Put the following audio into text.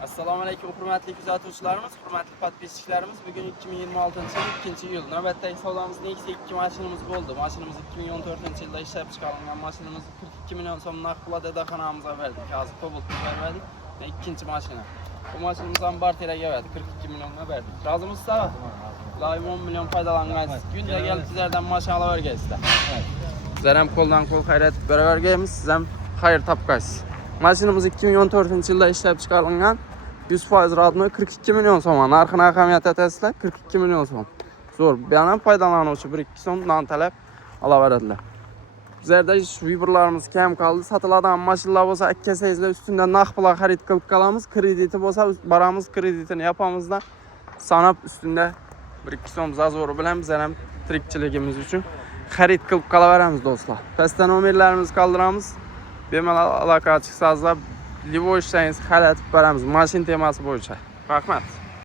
Assalomu alaykum hurmatli kuzatuvchilarimiz, hurmatli podpischilarimiz. Bugun 2026 yil 2 navbatdagi savdomizda ikkita 2 mashinamiz bo'ldi. Mashinamiz 2014-yilda ishlab chiqarilgan mashinamizni 42 million so'm naqd pul dadaxonamizga berdik. Hozir Cobalt'ga berdik. Ikkinchi mashina. Bu mashinamizni ham Barteraga berdik. 42 millionga berdik. Rozimisizlar? Doim 10 million foydalangansiz. Kunda kelib sizlardan mashina olavergaysizlar. Sizlar ham qo'ldan qo'l xayrat beravergaymiz. Siz ham xayr topgaysiz. Mashinamiz 2014-yilda ishlab chiqarilgan. 100% radno 42 milyon so'm. Narxini ahamiyat etasizlar, 42 milyon so'm. Zo'r. Yana foydalanuvchi 1-2 so'mdan talab olaveradilar. Bizlarda vibrlarimiz kam qoldi. Sotiladigan mashinalar bo'lsa, akkasangizlar ustidan naqd pul xarid qilib qolamiz. Krediti bo'lsa, baramiz kreditini yapamizda sanab ustunda 1-2 so'm zazori bilan biz ham tirikchiligimiz uchun xarid qilib qolaveramiz do'stlar. Pastda nomerlarimizni qoldiramiz. Bemalol aloqa chiqsangizlar Livo ishlaysiz, xalatib beramiz. Mashina temasi bo'yicha. Rahmat.